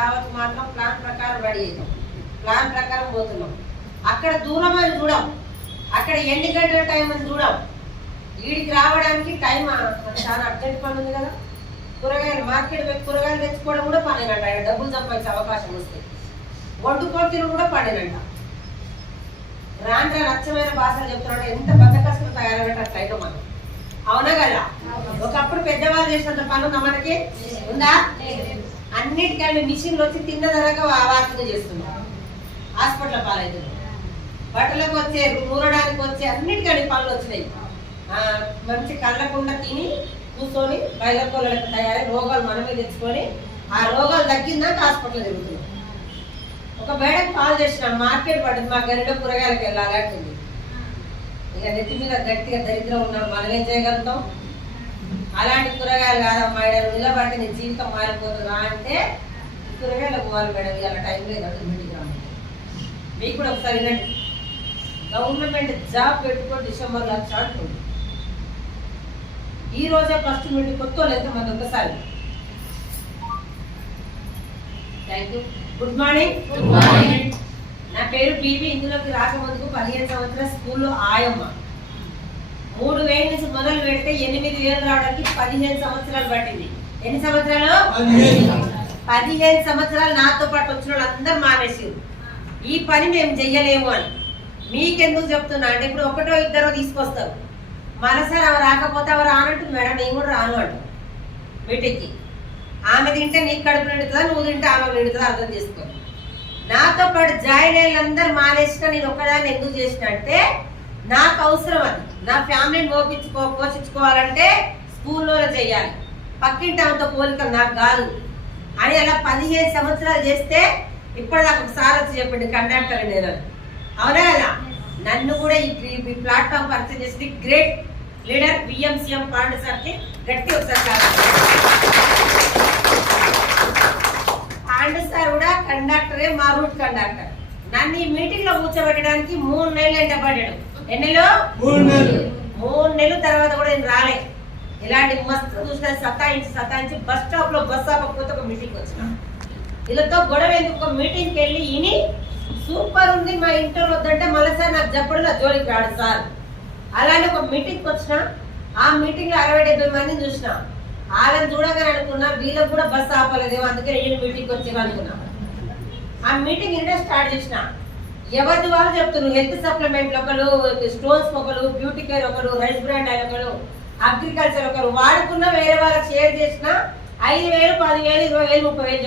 దావత్ మాత్రం ప్లాన్ ప్రకారం రెడీ అవుతాం, ప్లాన్ ప్రకారం పోతున్నాం. అక్కడ దూరం అని చూడం, అక్కడ ఎన్ని గంటల టైం అని చూడం. వీడికి రావడానికి టైం చాలా అర్జెంట్ పని ఉంది కదా. కూరగాయలు మార్కెట్ పోయి కూరగాయలు తెచ్చుకోవడం కూడా పనేనంట. ఆయన డబ్బులు సంపాదించే అవకాశం వస్తే వండుకొని తినడం కూడా పనేనంట. రాను నచ్చమైన భాషలు చెప్తున్నాడు. ఎంత బద్దకస్తులు తయారైనట్టు అట్లయితే మనం, అవునా కదా? ఒకప్పుడు పెద్దవాళ్ళు చేసినంత పని ఉందా మనకి? ఉందా? అన్నిటికీ మిషన్లు వచ్చి తిన్న ధరగా వార్తలు చేస్తున్నాం. హాస్పిటల్ పాలవుతున్నాం. బట్టలకు వచ్చే, నూరడానికి వచ్చే అన్నిటికీ పనులు వచ్చినాయి. మంచి కళ్ళకుండా తిని కూర్చొని బయలుకోళ్ళకి తయారై రోగాలు మనమే తెచ్చుకొని ఆ రోగాలు తగ్గిందాక హాస్పిటల్ తిరుగుతున్నాం. ఒక మేడకు కాల్ చేసినాం, మార్కెట్ పడింది, మా గరిలో కూరగాయలకు వెళ్ళాలి అంటుంది. ఇక నెత్తి మీద గట్టిగా దరిద్రం ఉన్నాడు, మనం ఏం చేయగలుగుతాం? అలాంటి కూరగాయలు కాదమ్మా, నిలబట్టి నీ జీవితం మారిపోతుందా అంటే కూరగాయలకు పోవాలి మేడం, ఇలా టైం లేదు అంటే మీటింగ్ రావాలి. మీకు కూడా ఒకసారి వినండి. గవర్నమెంట్ జాబ్ పెట్టుకో డిసెంబర్ 1,00,000 అంటుంది. ఈ రోజే ఫస్ట్ మీటింగ్ కొత్త ఎంతమంది ఒకసారి. Thank you. Good morning. నా పేరు బీబీ. ఇందులోకి రాకముందుకు 15 సంవత్సరాల స్కూల్లో ఆయమ్మ. 3,000 నుంచి మొదలు పెడితే 8,000 రావడానికి 15 సంవత్సరాలు పట్టింది. ఎన్ని సంవత్సరాలు? 15 సంవత్సరాలు నాతో పాటు వచ్చిన వాళ్ళు అందరూ మానేసారు. ఈ పని మేము చెయ్యలేము అని. మీకెందుకు చెప్తున్నా అంటే ఇప్పుడు ఒకటో ఇద్దరో తీసుకొస్తారు, మరోసారి ఆమె రాకపోతే ఆమె రానంటుంది. మేడం నేను కూడా రాను అంట మీటింగ్కి. ఆమె తింటే నీకు కడుపు నిండుతుందా, నువ్వు తింటే ఆమె నిండుతుందా అర్థం చేసుకో. నాతో పాటు జాయిన్ అయ్యేళ్ళందరూ మానేసిన నేను ఒక్కదాన్ని ఎందుకు చేసిన అంటే నాకు అవసరం అది. నా ఫ్యామిలీని పోషించుకోవాలంటే స్కూల్లోనే చెయ్యాలి, పక్కింటి ఆమెతో పోలిక నాకు కాదు అని అలా 15 సంవత్సరాలు చేస్తే ఇప్పటిదాకా ఒకసారి వచ్చి చెప్పండి కండక్టర్ నేను, అవునా కదా? నన్ను కూడా ఈ ప్లాట్ఫామ్ పరిచయం చేసి గ్రేట్ లీడర్ బిఎంసీఎం పాండు సార్కి గట్టి ఒకసారి. పాండు సార్ కూడా కండక్టరే, మా రూట్ కండక్టర్. నన్ను ఈ మీటింగ్ లో కూర్చోబెట్టడానికి 3 నెలలు ఎంటపడ్డాడు. ఎన్ని నెలలు? 3 నెలల తర్వాత కూడా నేను రాలే. ఇలాంటి మస్తు చూసిన సతాయించి బస్ స్టాప్ లో బస్ ఆపకపోతే ఒక మీటింగ్ వచ్చిన. వీళ్ళతో గొడవ ఎందుకు? మీటింగ్కి వెళ్ళి ఇని సూపర్ ఉంది మా ఇంట్లో వద్దంటే మళ్ళీ సార్ నాకు చెప్పడం నా జోలికి రాడు సార్. అలానే ఒక మీటింగ్కి వచ్చిన, ఆ మీటింగ్ లో 60-70 మందిని చూసిన. వాళ్ళని చూడగానే అనుకున్నా వీళ్ళకి కూడా బస్సు ఆపలేదేమో, అందుకే నేను మీటింగ్కి వచ్చేది అనుకున్నా. ఆ మీటింగ్ ఇంటే స్టార్ట్ చేసిన. ఎవరి వాళ్ళు చెప్తున్నారు, హెల్త్ సప్లిమెంట్లు ఒకరు, స్టోన్స్ ఒకరు, బ్యూటీ కేర్ ఒకరు, రైస్ బ్రాండ్ ఆయిల్ ఒకరు, అగ్రికల్చర్ ఒకరు వాడుకున్న వేరే వాళ్ళకి షేర్ చేసిన 5,000, 10,000, 20,000, 30,000